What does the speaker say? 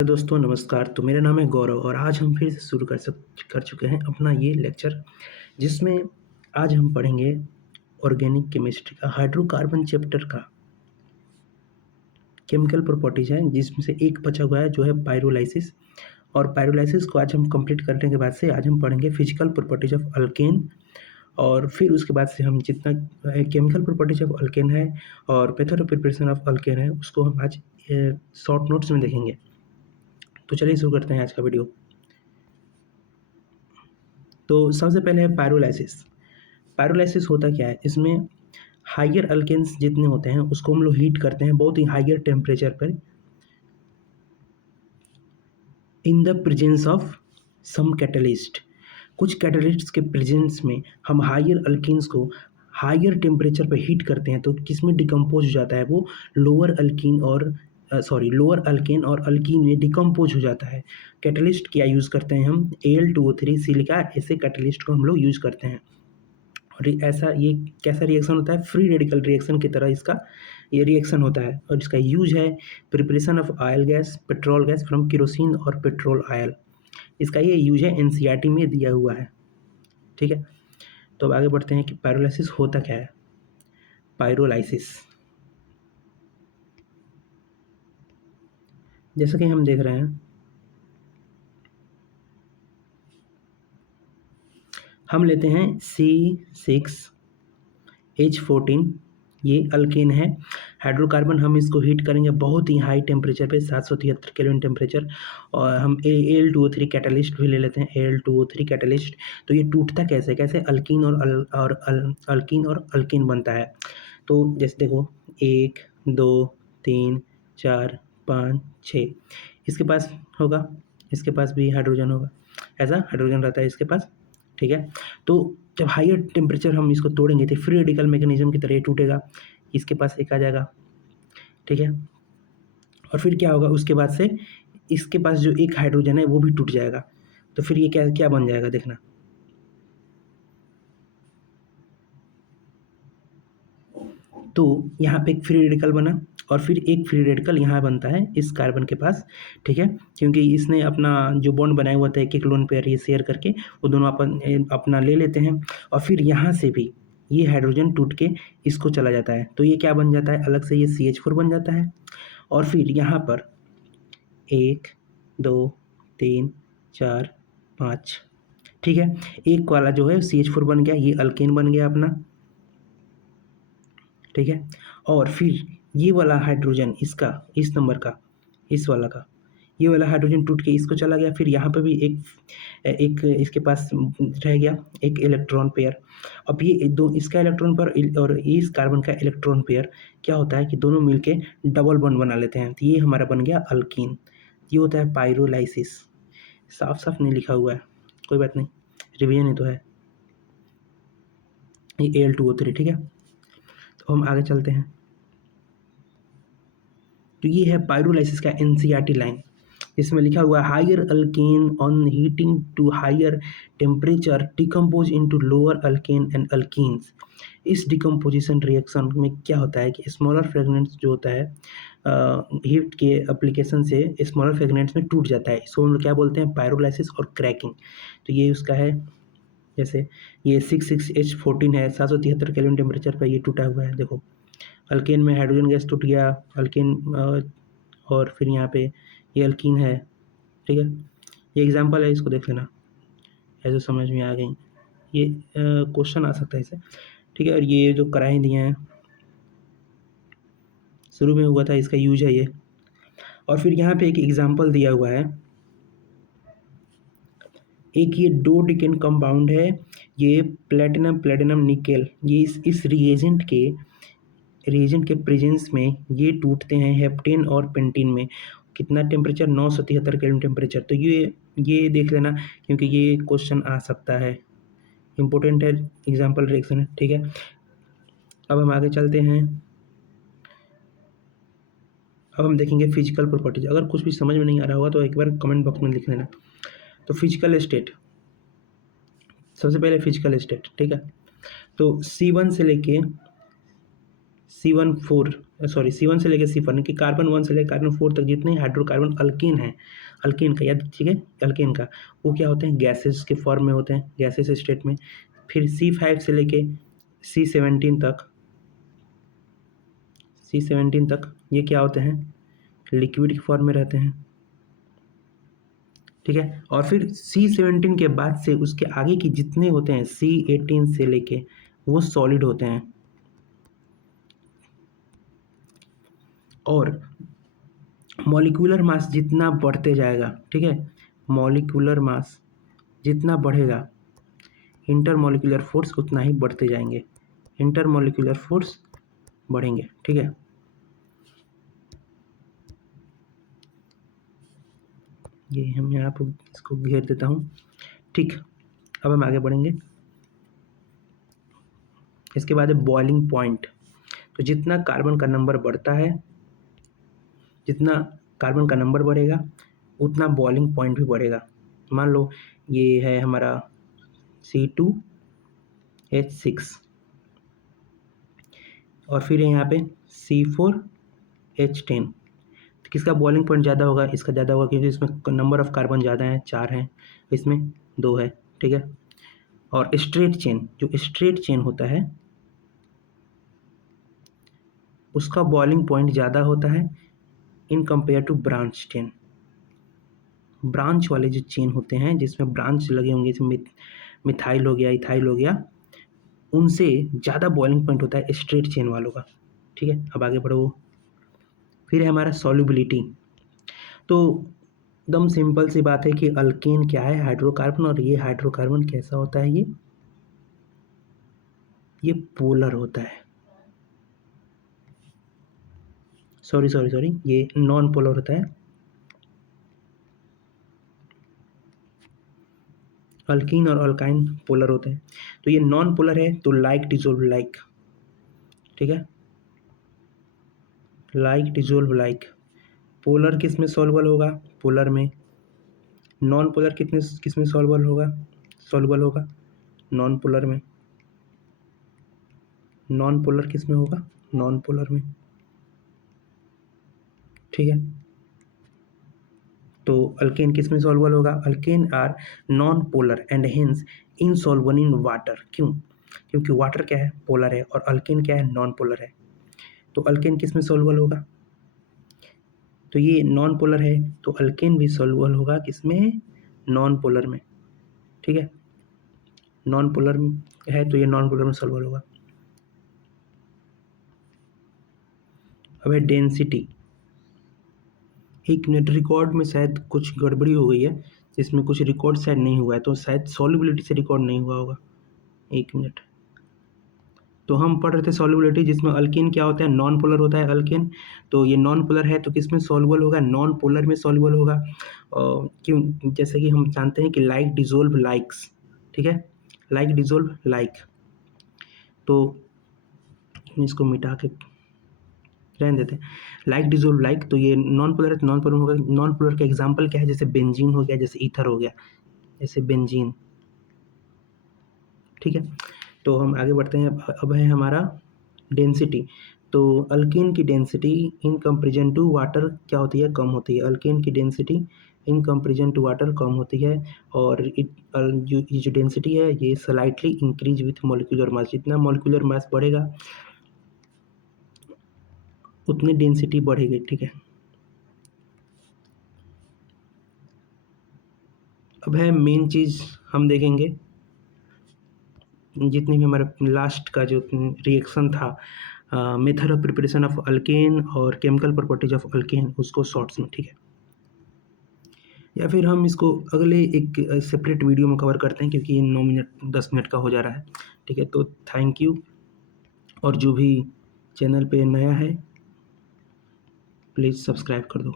दोस्तों नमस्कार। तो मेरा नाम है गौरव और आज हम फिर से शुरू कर चुके हैं अपना ये लेक्चर, जिसमें आज हम पढ़ेंगे ऑर्गेनिक केमिस्ट्री का हाइड्रोकार्बन चैप्टर का केमिकल प्रॉपर्टीज है, जिसमें से एक बचा हुआ है जो है पायरोलाइसिस। और पायरोलाइसिस को आज हम कंप्लीट करने के बाद से आज हम पढ़ेंगे फिजिकल प्रॉपर्टीज ऑफ अल्केन। और फिर उसके बाद से हम जितना केमिकल प्रॉपर्टीज ऑफ अल्केन है और method of preparation of alkane है उसको हम आज शॉर्ट नोट्स में देखेंगे। तो चलिए शुरू करते हैं आज का वीडियो। तो सबसे पहले है पायरोलाइसिस। पायरोलाइसिस होता क्या है, इसमें हाइयर अल्केन्स जितने होते हैं उसको हम लोग हीट करते हैं बहुत ही हाइयर टेम्परेचर पर in the presence of some catalyst. कुछ कैटलिस्ट के प्रेजेंस में हम हाइयर अल्कीन्स को हाइयर टेम्परेचर पर हीट करते हैं, तो किसमें डिकम्पोज हो जाता है, वो लोअर अल्कीन और लोअर अल्केन और अल्कीन में डिकम्पोज हो जाता है। कैटलिस्ट क्या यूज़ करते हैं हम, Al2O3 सिलिका, ऐसे कैटलिस्ट को हम लोग यूज़ करते हैं। और ऐसा ये कैसा रिएक्शन होता है, फ्री रेडिकल रिएक्शन की तरह इसका ये रिएक्शन होता है। और इसका यूज है preparation of oil gas, petrol gas from kerosene और पेट्रोल ऑयल। इसका ये यूज है एनसीईआरटी में दिया हुआ है। ठीक है, तो अब आगे बढ़ते हैं कि पायरोलाइसिस होता क्या है। पायरोलाइसिस जैसा कि हम देख रहे हैं, हम लेते हैं C6H14, ये अल्केन है। हाइड्रोकार्बन हम इसको हीट करेंगे बहुत ही हाई टेम्परेचर पे 773 केल्विन टेम्परेचर। और हम Al2O3 कैटलिस्ट भी ले लेते हैं, Al2O3 कैटलिस्ट। तो ये टूटता कैसे कैसे अल्कीन अल्कीन और अल्कीन बनता है। तो जैसे देखो 1 2 3 4 5 6, इसके पास होगा, इसके पास भी हाइड्रोजन होगा, ऐसा हाइड्रोजन रहता है इसके पास। ठीक है, तो जब हायर टेम्परेचर हम इसको तोड़ेंगे तो फ्री रेडिकल मैकेनिज्म की तरह ये टूटेगा, इसके पास एक आ जाएगा। ठीक है, और फिर क्या होगा, उसके बाद से इसके पास जो एक हाइड्रोजन है वो भी टूट जाएगा। तो फिर ये क्या क्या बन जाएगा देखना, तो यहाँ पे एक फ्री रेडिकल बना और फिर एक फ्री रेडिकल यहाँ बनता है इस कार्बन के पास। ठीक है, क्योंकि इसने अपना जो बॉन्ड बनाया हुआ था एक एक लोन पेयर ये शेयर करके वो दोनों अपना ले लेते हैं। और फिर यहाँ से भी ये हाइड्रोजन टूट के इसको चला जाता है, तो ये क्या बन जाता है, अलग से ये CH4 बन जाता है। और फिर यहाँ पर 1 2 3 4 5, ठीक है, एक वाला जो है CH4 बन गया, ये अल्केन बन गया अपना। ठीक है, और फिर ये वाला हाइड्रोजन इसका, इस नंबर का, इस वाला का, ये वाला हाइड्रोजन टूट के इसको चला गया। फिर यहाँ पे भी एक इसके पास रह गया एक इलेक्ट्रॉन पेयर। अब ये दो, इसका इलेक्ट्रॉन पेयर और इस कार्बन का इलेक्ट्रॉन पेयर क्या होता है कि दोनों मिलके डबल बॉन्ड बना लेते हैं, तो ये हमारा बन गया अल्कीन। ये होता है पायरोलाइसिस। साफ साफ नहीं लिखा हुआ है, कोई बात नहीं, रिवीजन ही तो है। ये Al2O3, ठीक है। तो हम आगे चलते हैं, तो ये है पायरोलाइसिस का एनसीईआरटी लाइन। इसमें लिखा हुआ है higher alkane on heating to higher temperature decompose into lower alkane and alkenes. इस डिकम्पोजिशन रिएक्शन में क्या होता है कि स्मॉलर फ्रेगमेंट्स जो होता है हीट के एप्लीकेशन से स्मॉलर फ्रेगमेंट्स में टूट जाता है, इसको हम लोग क्या बोलते हैं, पायरोलाइसिस और क्रैकिंग। तो ये उसका है, जैसे ये 6H14 है, 773 केल्विन टेम्परेचर पर ये टूटा हुआ है। देखो अल्केन में हाइड्रोजन गैस टूट गया, अल्केन और फिर यहाँ पे ये अल्कीन है। ठीक है, ये एग्जांपल है, इसको देख लेना, ऐसे समझ में आ गई। ये क्वेश्चन आ सकता है इसे। ठीक है, और ये जो कराएँ दिए हैं शुरू में हुआ था, इसका यूज है ये। और फिर यहाँ पे एक एग्जांपल दिया हुआ है, एक ये डोडिकेन कंपाउंड है, ये प्लेटिनम निकेल, ये इस रिएजेंट के प्रेजेंस में ये टूटते हैं हेप्टेन और पेंटीन में। कितना टेम्परेचर, 973 केल्विन टेम्परेचर। तो ये देख लेना, क्योंकि ये क्वेश्चन आ सकता है, इम्पोर्टेंट है, एग्जांपल रिएक्शन है। ठीक है, अब हम आगे चलते हैं। अब हम देखेंगे फिजिकल प्रॉपर्टीज। अगर कुछ भी समझ में नहीं आ रहा होगा तो एक बार कमेंट बॉक्स में लिख लेना। तो फिजिकल स्टेट, सबसे पहले फिजिकल स्टेट, ठीक है। तो C1 से लेके C14 सॉरी C1 से लेकर C4 कि कार्बन 1 से लेकर कार्बन 4 तक जितने हाइड्रोकार्बन अल्केन हैं, अल्केन का याद, ठीक है, अल्केन का वो क्या होते हैं, गैसेस के फॉर्म में होते हैं, गैसेस स्टेट में। फिर C5 से लेके C17 तक ये क्या होते हैं, लिक्विड के फॉर्म में रहते हैं, ठीक है। और फिर C17 के बाद से उसके आगे की जितने होते हैं C18 से लेके वो सॉलिड होते हैं। और मॉलिक्यूलर मास जितना बढ़ते जाएगा, ठीक है, मॉलिक्यूलर मास जितना बढ़ेगा इंटरमॉलिक्यूलर फोर्स उतना ही बढ़ते जाएंगे, इंटरमॉलिक्यूलर फोर्स बढ़ेंगे, ठीक है। ये हम यहाँ पर इसको घेर देता हूँ, ठीक। अब हम आगे बढ़ेंगे। इसके बाद है बॉइलिंग पॉइंट। तो जितना कार्बन का नंबर बढ़ता है, जितना कार्बन का नंबर बढ़ेगा उतना बॉइलिंग पॉइंट भी बढ़ेगा। मान लो ये है हमारा C2H6 और फिर यहाँ पे C4H10। तो किसका बॉइलिंग पॉइंट ज़्यादा होगा, इसका ज़्यादा होगा, क्योंकि इसमें नंबर ऑफ कार्बन ज़्यादा है, 4 हैं, इसमें 2 है, ठीक है। और स्ट्रेट चेन, जो स्ट्रेट चेन होता है उसका बॉइलिंग पॉइंट ज़्यादा होता है in compare to branch chain. Branch वाले जो चेन होते हैं जिसमें ब्रांच लगे होंगे, जैसे मिथाइल हो गया, इथाइल हो गया, उनसे ज़्यादा बॉइलिंग पॉइंट होता है स्ट्रेट चेन वालों का, ठीक है। अब आगे बढ़ो। फिर है हमारा सॉल्युबिलिटी। तो एकदम सिंपल सी बात है कि अल्केन क्या है, हाइड्रोकार्बन, और ये हाइड्रोकार्बन कैसा होता है, ये पोलर होता है, सॉरी ये नॉन पोलर होता है। अल्कीन और अल्काइन पोलर होते हैं। तो ये नॉन पोलर है, तो लाइक डिजोल्व लाइक, ठीक है, लाइक डिजोल्व लाइक। पोलर किस में सॉल्युबल होगा, पोलर में। नॉन पोलर किस में सॉल्युबल होगा नॉन पोलर में। नॉन पोलर किस में होगा, नॉन पोलर में, ठीक है। तो अल्केन किस में सॉल्युबल होगा, alkane are non polar and hence insoluble in water. क्यों, क्योंकि वाटर क्या है, पोलर है, और अल्केन क्या है, नॉन पोलर है। तो अल्केन किस में सॉल्युबल होगा, तो ये नॉन पोलर है, तो अल्केन भी सॉल्युबल होगा किसमें, नॉन पोलर में, ठीक है। नॉन पोलर है तो ये नॉन पोलर में सॉल्युबल होगा। अब है डेंसिटी। एक मिनट, रिकॉर्ड में शायद कुछ गड़बड़ी हो गई है, इसमें कुछ रिकॉर्ड शायद नहीं हुआ है, तो शायद सॉल्युबिलिटी से रिकॉर्ड नहीं हुआ होगा, एक मिनट। तो हम पढ़ रहे थे सॉल्युबिलिटी, जिसमें अल्केन क्या होता है, नॉन पोलर होता है अल्केन। तो ये नॉन पोलर है तो किस में सॉल्युबल होगा, नॉन पोलर में सॉल्युबल होगा। क्यों, जैसे कि हम जानते हैं कि लाइक डिजोल्व लाइक्स, ठीक है, लाइक डिजोल्व लाइक। तो इसको मिटा के रहने देते हैं, लाइक डिजोल्व लाइक। तो ये नॉन पोलर है तो नॉन पोलर होगा। नॉन पोलर का एग्जांपल क्या है, जैसे बेंजीन हो गया, जैसे ईथर हो गया, जैसे बेंजीन, ठीक है। तो हम आगे बढ़ते हैं। अब है हमारा डेंसिटी। तो अल्केन की density in comparison to water क्या होती है, कम होती है। अल्केन की density in comparison to water कम होती है, और जो डेंसिटी है ये slightly increase with molecular mass. जितना मॉलिक्यूलर मास बढ़ेगा उतनी डेंसिटी बढ़ेगी, ठीक है। अब है मेन चीज़ हम देखेंगे, जितने भी हमारा लास्ट का जो रिएक्शन था, method of preparation of alkane और केमिकल प्रॉपर्टीज ऑफ अल्केन, उसको शॉर्ट्स में, ठीक है। या फिर हम इसको अगले एक सेपरेट वीडियो में कवर करते हैं, क्योंकि ये 9 मिनट 10 मिनट का हो जा रहा है, ठीक है। तो थैंक यू, और जो भी चैनल पे नया है प्लीज़ सब्सक्राइब कर दो।